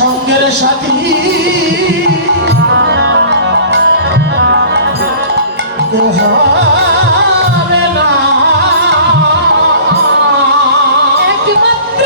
সঙ্গের সাথী কেউ হবে না একমাত্র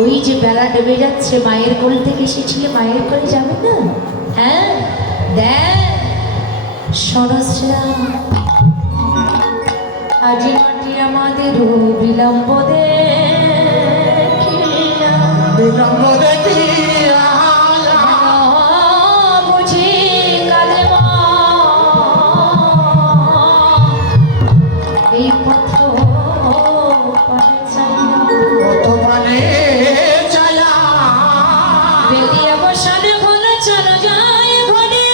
ওই যে বেলা ডুবে যাচ্ছে, মায়ের কোল থেকে এসেছিলে, মায়ের কোলে যাবে না? হ্যাঁ দেখ সরস্রাম আজি মাটি আমাদের বিলম্ব দেখিয়া বুঝি কালে এই পথ মানে বেদিয়া বসানে ঘরে চলো যায় ঘরে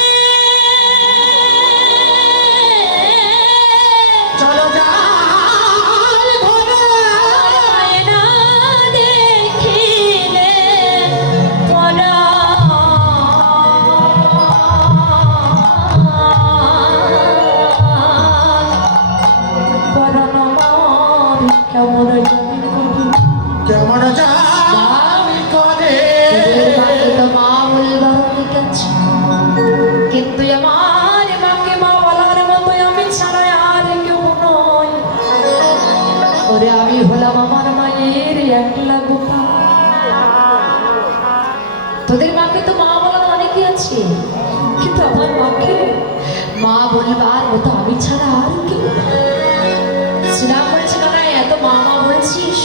চলো যায় ঘরে না দেখিলে পরা পরন কেমন কেমন যাবি করে মা বলবার ঠিক আছে, কিন্তু আমার মাকে মা বলার মতো আমি ছাড়া আর কেউ নয়। ওরে আমি হলাম আমার মায়ের একলা গোপা। তোদের মাকে তো মা বলার অনেকে আছে, কিন্তু আমার মাকে মা বলবার মতো আমি ছাড়া আর কেউ নয়। শ্রীরাম বলছে না এত মা মা বলছিস,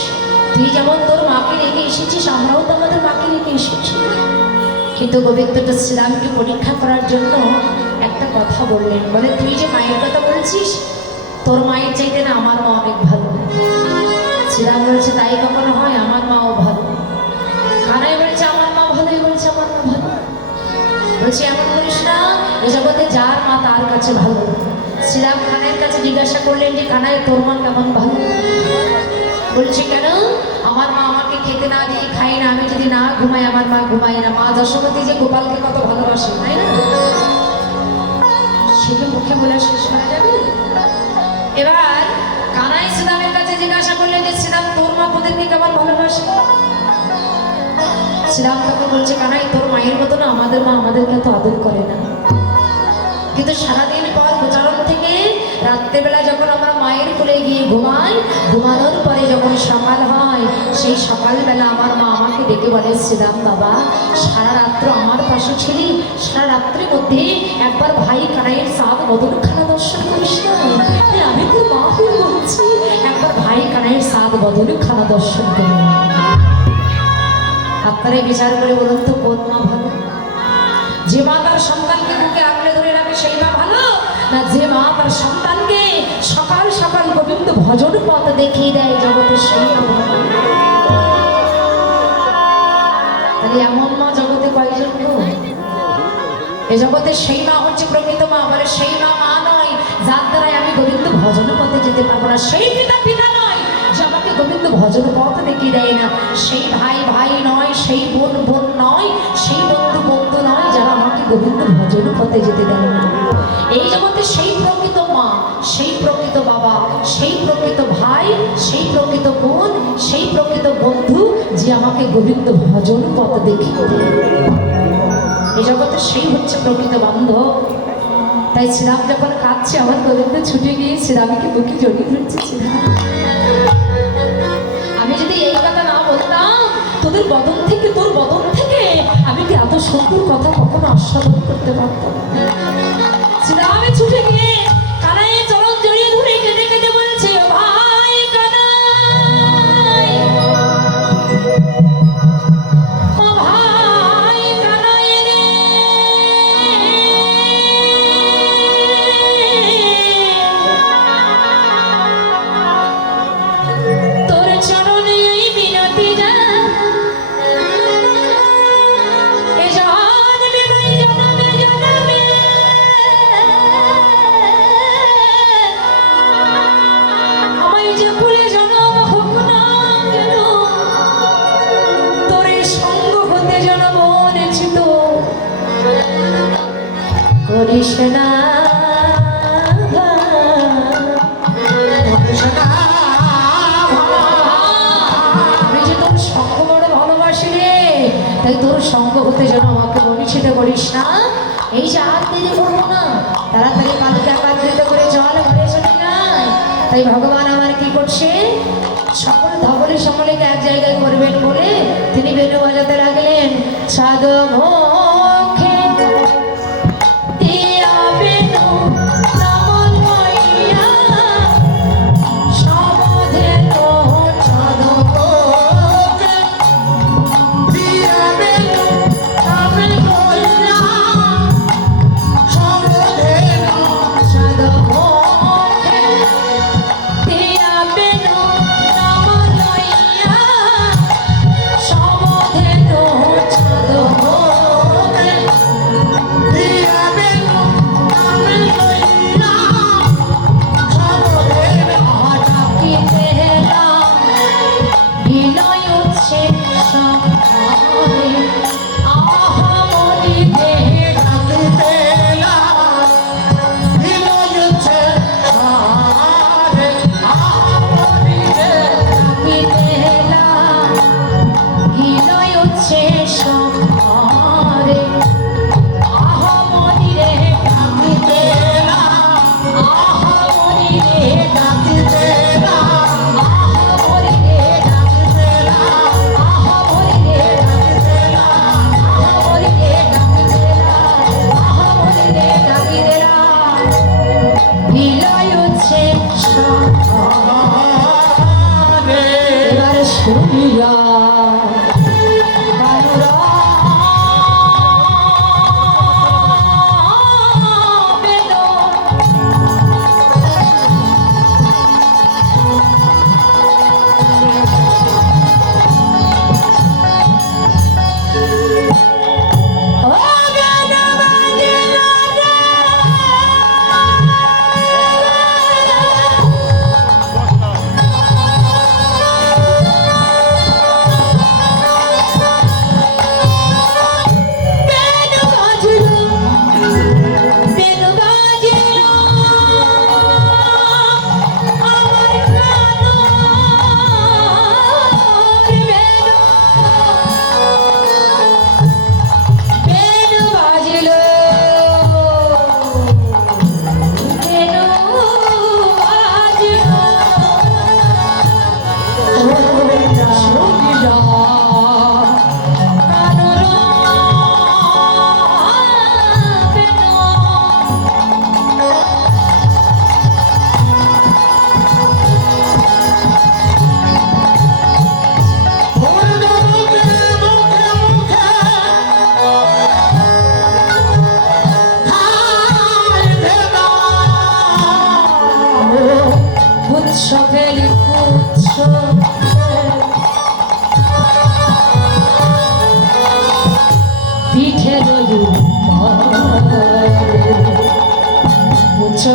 তুই যেমন তোর মাকে রেখে এসেছিস আমরাও তো আমাদের মাকে রেখে এসেছি। কিন্তু গোবিন্দ তো শ্রীরামকে পরীক্ষা করার জন্য একটা কথা বললেন, বলে তুই যে মায়ের কথা বলছিস তোর মায়ের চাইতে না আমার মা অনেক ভালো। শ্রীরাম বলছে তাই কখনো হয়, আমার মাও ভালো। কানাই বলছে আমার মা ভালোই, বলছে আমার মা ভালো। বলছে এমন করিস না, এ জগতে যার মা তার কাছে ভালো। শ্রীরাম কানাইয়ের কাছে জিজ্ঞাসা করলেন যে কানাই তোর মা কেমন ভালো? বলছে কেন, আমার মা আমাকে খেতে না দিয়ে খাই না, আমি যদি না ঘুমাই আমার মা ঘুমাই না। মা যশোমতী যে গোপালকে কত ভালোবাসে তাই না, সেটা মুখে বলে শেষ করা যাবে। এবার কানাই শ্রীরামের কাছে জিজ্ঞাসা করলেন যে শ্রীরাম তোর মা তোদেরকে কেমন ভালোবাসে? শ্রীরাম তখন বলছে, কানাই তোর মায়ের মতো না আমাদের মা আমাদেরকে এত আদর করে না। কিন্তু সারাদিন পর গোচারণ থেকে রাত্রেবেলা যখন আমরা মায়ের কোলে গিয়ে ঘুমাই, ঘুমানোর পরে যখন সকাল হয়, সেই সকালবেলা আমার মা আমাকে ডেকে বলে, শ্রীরাম বাবা সারা রাত্র আমার পাশে ছিলি, সারা রাত্রের মধ্যে একবার ভাই কানাইয়ের সাত বদনখানা দর্শন করিস না? আমি তো মা হয়ে বলছি, একবার ভাই কানাইয়ের সাত বদনখানা দর্শন করি। আপনারা বিচার করে বলুন তো কোন মা ভালো? যে মা তার সন্তানকে বুকে আঁকড়ে ধরে রাখে সেই মা ভালো, না যে মা তার সন্তানকে সকাল সকাল গোবিন্দ ভজন পথ দেখিয়ে দেয় জগতে সেই মা ভালো? তাহলে এমন মা জগতে কয়জন গো? এ জগতে সেই মা হচ্ছে প্রকৃত মা। বলে সেই মা মা নয় যার দ্বারাই আমি গোবিন্দ ভজন পথে যেতে পারবো না, সেই পিতা পিতা নয় যে আমাকে গোবিন্দ ভজন পথ দেখিয়ে দেয় না, সেই ভাই ভাই নয়, সেই বোন বোন নয়, সেই বন্ধু বন্ধু নয় যারা আমাকে গোবিন্দ ভজন পথে যেতে দেয় না। এই জগতে সেই প্রকৃত মা, সেই প্রকৃত বাবা, সেই প্রকৃত ভাই, সেই প্রকৃত বোন, সেই প্রকৃত বন্ধু যে আমাকে গোবিন্দ ভজন পথ দেখিয়ে দেয়। এই জগতে সেই হচ্ছে প্রকৃত বান্ধব। তাই শ্রীরাম যখন কাঁদছে, আমার গোবিন্দ ছুটে গিয়ে শ্রীরামকে বুকে জড়িয়ে ধরছে। শ্রীরাম, আমি যদি এই কথা না বলতাম, তোদের বদন থেকে, তোর বদন থেকে আমি কি এত সুন্দর কথা কখনো আস্বাদন করতে পারতাম? শ্রীরামে ছুটে গিয়ে কানাইয়ের চরণ জড়িয়ে ধরে কেঁদে কেঁদে বলছে, ও ভাই কানাই, ও ভাই কানাই রে, তোর চরণে এই মিনতি জানাই, এ জন্মে নয় জন্মে জন্মে আমায় যে ভুলে জনম হোক না কেন, তোর এই সঙ্গ হতে যেন মনে ছিল করিস না। করিস না ভালো। আমি যে তোর সঙ্গ বড় ভালোবাসি রে, তাই তোর সঙ্গ হতে যেন আমাকে বঞ্চিত করিস না। এই যে আর দেরি করবো না, তাড়াতাড়ি কালকে একাগ্রিত করে চল ঘরে চলে যায়। তাই ভগবান আমার কি করছে, সকল ধবলি সকলকে এক জায়গায় করবেন বলে তিনি বেণু বাজাতে লাগলেন। সাধমোখে দিয়া বেণু নমন হইয়া, সমধেন সাধককে দিয়া বেনু আমি কইলা, সমধেন সাধমোখে দিয়া বেণু নমন হইয়া, সমধেন সাধমোখে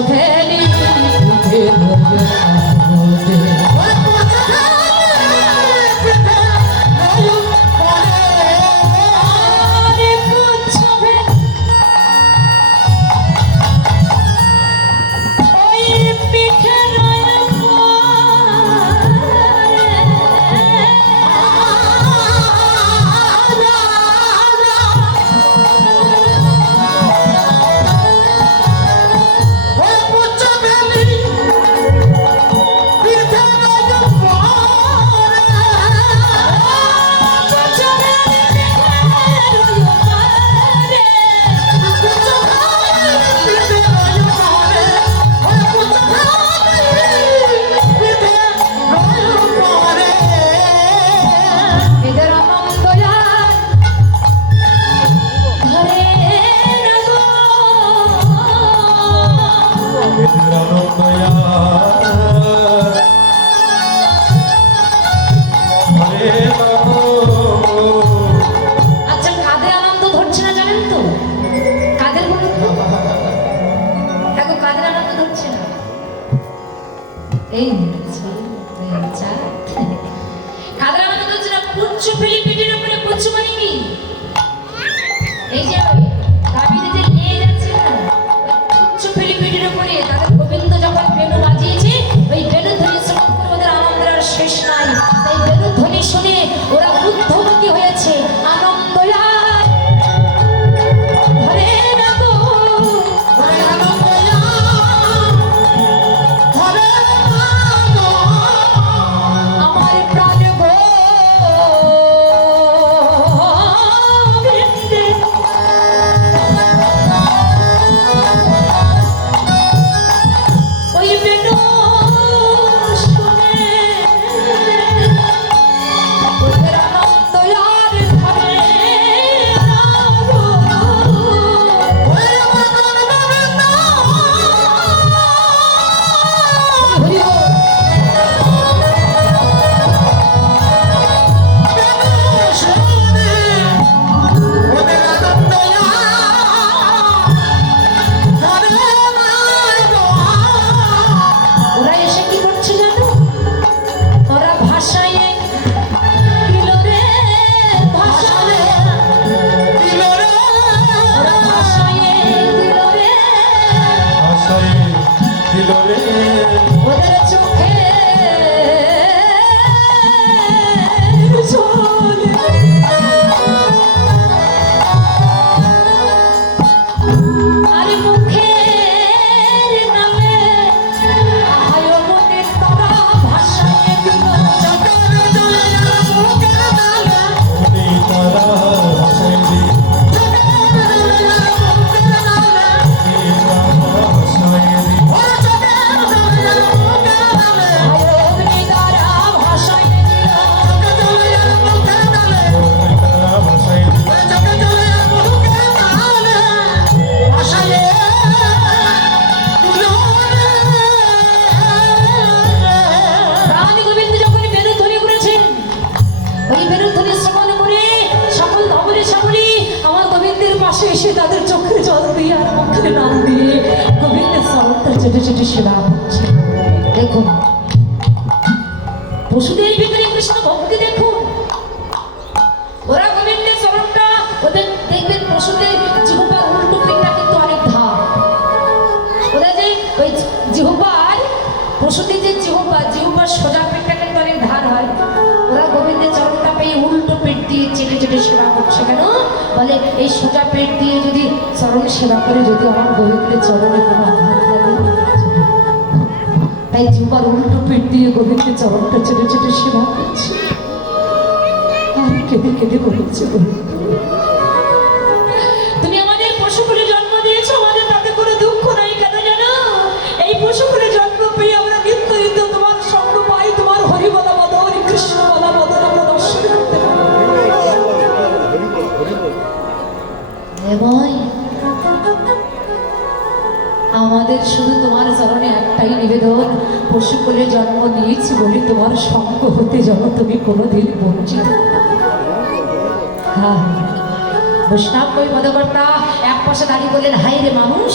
ফেলি পিঠে ধরে ওরে পিঠে নয়ন পড়ে আরে পুচ্ছ ফেলি ওই পিঠে নয়ন এদের আনন্দ ধরে আচ্ছা কাদের আনন্দ ধরছে না জানেন তো কাদের বলুন তো? দেখো কাদের আনন্দ ধরছে না এই হচ্ছে কাদের আনন্দ ধরছে না পুচ্ছ ফেলি পিঠের উপরে পুচ্ছ মানে কি এই যে দাবিতে যে নিয়ে যাচ্ছে না পুচ্ছ ফেলি পিঠের উপরে তাদের গোবিন্দ যখন বেণু বাজিয়েছে ওই বেণু ধ্বনি শ্রবণ করে ওদের আনন্দের আর শেষ নাই তাই বেণু ধ্বনি শুনে ওরা বুদ্ধমুখী হয়েছে আনন্দ আর ধরে না গো আমার প্রাণ গো বৃন্দে। ওই বেণু শুনে ওদের আনন্দ আর ধরে না গো। হরি বল। ওরা এসে কি করছে জানো ওরা ভাষায় দিল রে ভাষায় ওরা ভাষায় দিল রে ওদের চোখে আরে মুখের নামে আয় মনের তারা ভাষায় দিল অগ্নিদ্বারা ভাষায় দিল প্রাণ গোবিন্দ যখন বেণু ধ্বনি করেছেন ওই বেণু ধ্বনি শ্রবণ করে সকল ধবলে সকলে আমার গোবিন্দের পাশে এসে তাদের চোখের জল দিয়ে আর মুখের নাম দিয়ে গোবিন্দের চরণটা চেটে চেটে সেবা করছে দেখুন পশুদের ভিতরে কৃষ্ণ ভক্তি দেখুন ওরা গোবিন্দের চরণটা ওদের দেখবেন পশুদের জিহ্বার উল্টো পিঠটা কিন্তু অনেক ধার ওরা যে ওই জিহ্বার পশুদের যে জিহ্বার সোজা পেটটা কিন্তু অনেক ধার হয় ওরা গোবিন্দের চরণটা পেয়ে উল্টো পেট দিয়ে চেটে চেটে সেবা করছে কেন বলে এই সোজা পেট দিয়ে যদি চরণ সেবা করে যদি আমার গোবিন্দের চরণে কোনো আঘাত লাগে তাই জিহ্বার উল্টো পেট দিয়ে গোবিন্দের চরণটা চেটে চেটে সেবা করছে আর কেঁদে কেঁদে বলেছে তুমি আমাদের পশুকুলে জন্ম দিয়েছো আমাদের তাতে কোনো দুঃখ নাই কেন জানো এই পশুকুলে জন্ম পেয়ে আমরা নিত্য নিত্য তোমার সঙ্গ পাই তোমার হরি বলা বদন কৃষ্ণ বলা বদন আমরা দর্শন করতে পারি আমাদের শুধু তোমার চরণে একটাই নিবেদন পশুকুলে জন্ম নিয়েছি বলে তোমার সঙ্গ হতে যেন তুমি কোনোদিন বঞ্চিত হ্যাঁ বৈষ্ণব কই পদকর্তা এক পাশে দাঁড়িয়ে বললেন হাই রে মানুষ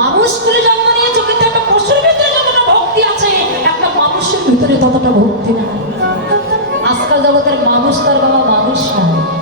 মানুষ করে জন্ম নিয়েছো কিন্তু একটা পশুর ভিতরে যতটা ভক্তি আছে একটা মানুষের ভিতরে ততটা ভক্তি না। আজকাল জগতের মানুষ তার বাবা মানুষ নয়।